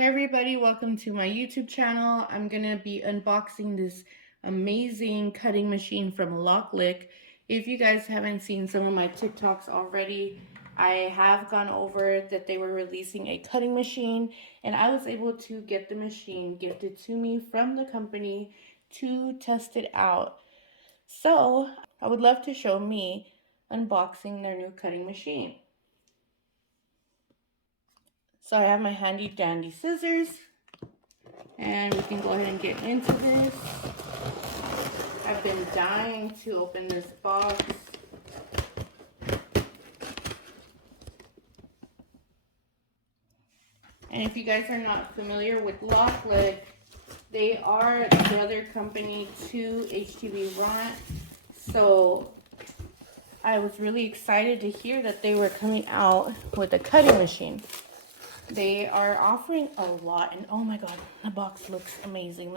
Hey everybody, welcome to my YouTube channel. I'm gonna be unboxing this amazing cutting machine from Loklik. If you guys haven't seen some of my TikToks already, I have gone over that they were releasing a cutting machine, and I was able to get the machine gifted to me from the company to test it out. So I would love to show me unboxing their new cutting machine. So I have my handy dandy scissors, and we can go ahead and get into this. I've been dying to open this box. And if you guys are not familiar with Loklik, they are the brother company to HTV Rant. So I was really excited to hear that they were coming out with a cutting machine. They are offering a lot, and oh my god, the box looks amazing.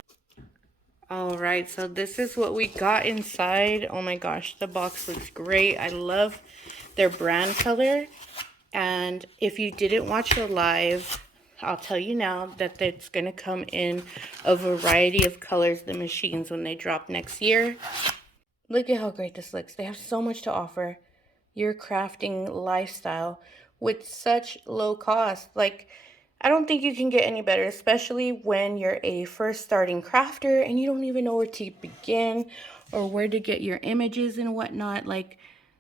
Alright, so this is what we got inside. Oh my gosh, the box looks great. I love their brand color. And if you didn't watch the live, I'll tell you now that it's going to come in a variety of colors, the machines, when they drop next year. Look at how great this looks. They have so much to offer your crafting lifestyle with such low cost. Like, I don't think you can get any better, especially when you're a first starting crafter and you don't even know where to begin or where to get your images and whatnot. Like,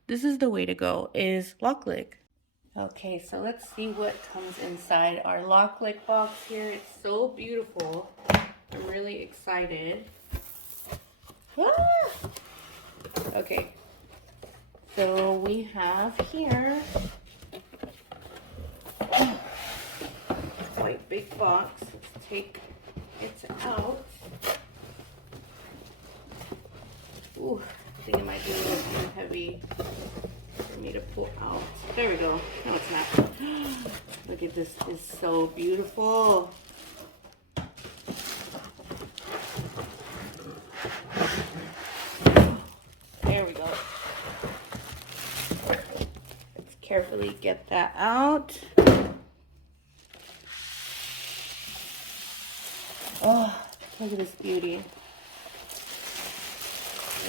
this is the way to go, is Loklik. Okay, so let's see what comes inside our Loklik box here. It's so beautiful. I'm really excited. Ah! Okay, so we have here quite big box. Let's take it out. Ooh, I think it might be a little too heavy for me to pull out. There we go. No, it's not. Look at this. It's so beautiful. There we go. Let's carefully get that out. Oh, look at this beauty.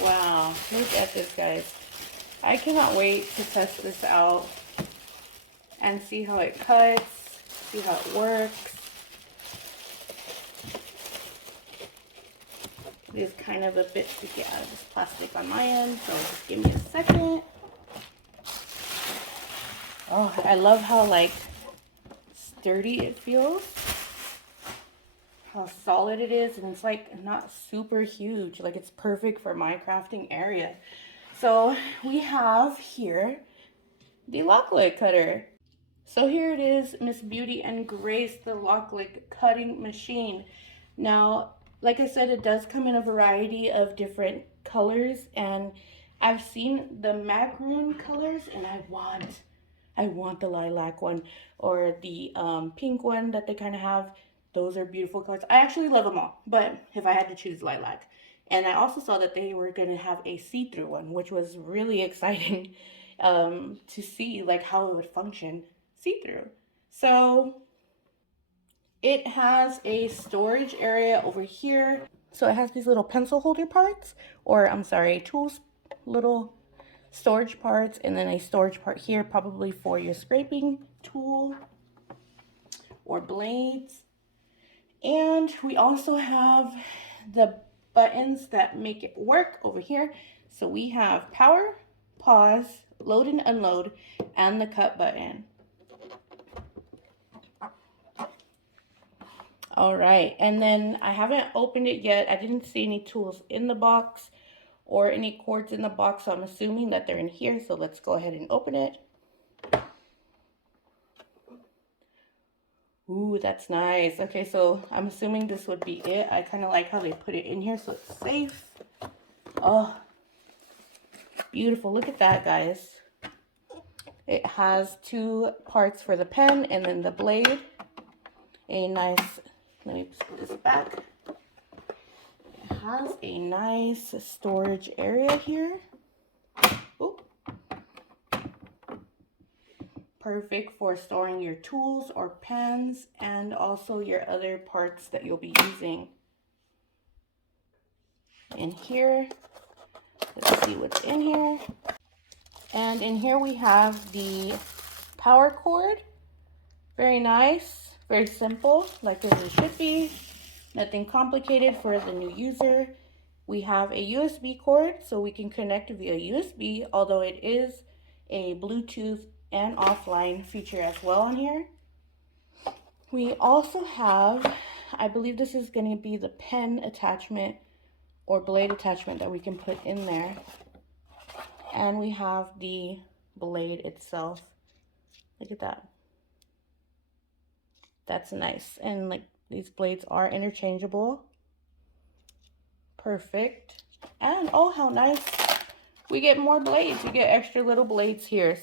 Wow, look at this, guys. I cannot wait to test this out and see how it cuts, see how it works. It is kind of a bit to get out of this plastic on my end, so just give me a second. Oh, I love how like sturdy it feels. How solid it is, and it's like not super huge. Like, it's perfect for my crafting area. So we have here the Loklik cutter. So here it is, Miss Beauty and Grace, the Loklik cutting machine. Now, like I said, it does come in a variety of different colors, and I've seen the maroon colors, and I want the lilac one, or the pink one that they kind of have. Those are beautiful colors. I actually love them all, but if I had to choose, lilac. And I also saw that they were going to have a see-through one, which was really exciting to see like how it would function see-through. So it has a storage area over here. So it has these little pencil holder parts, or I'm sorry, tools, little storage parts, and then a storage part here, probably for your scraping tool or blades. And we also have the buttons that make it work over here. So we have power, pause, load and unload, and the cut button. All right, and then I haven't opened it yet. I didn't see any tools in the box or any cords in the box, so I'm assuming that they're in here. So let's go ahead and open it. Ooh, that's nice. Okay, so I'm assuming this would be it. I kind of like how they put it in here so it's safe. Oh, beautiful. Look at that, guys. It has two parts for the pen and then the blade. A nice, let me put this back. It has a nice storage area here. Ooh. perfect for storing your tools or pens and also your other parts that you'll be using. In here, let's see what's in here. And in here we have the power cord. Very nice, very simple, like it should be. Nothing complicated for the new user. We have a USB cord, so we can connect via USB, although it is a Bluetooth and offline feature as well on here. We also have, I believe this is going to be the pen attachment or blade attachment that we can put in there. And we have the blade itself. Look at that. That's nice. And like these blades are interchangeable. Perfect. And oh, how nice. We get more blades. You get extra little blades here.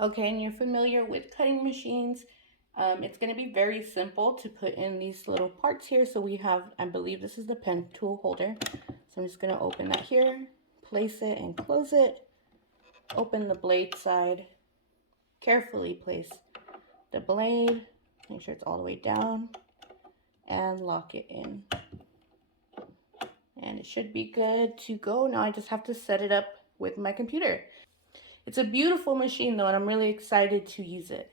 Okay, and you're familiar with cutting machines. It's going to be very simple to put in these little parts here. So we have, I believe this is the pen tool holder. So I'm just going to open that here, place it and close it. Open the blade side. Carefully place the blade. Make sure it's all the way down. And lock it in. And it should be good to go. Now I just have to set it up with my computer. It's a beautiful machine though, and I'm really excited to use it.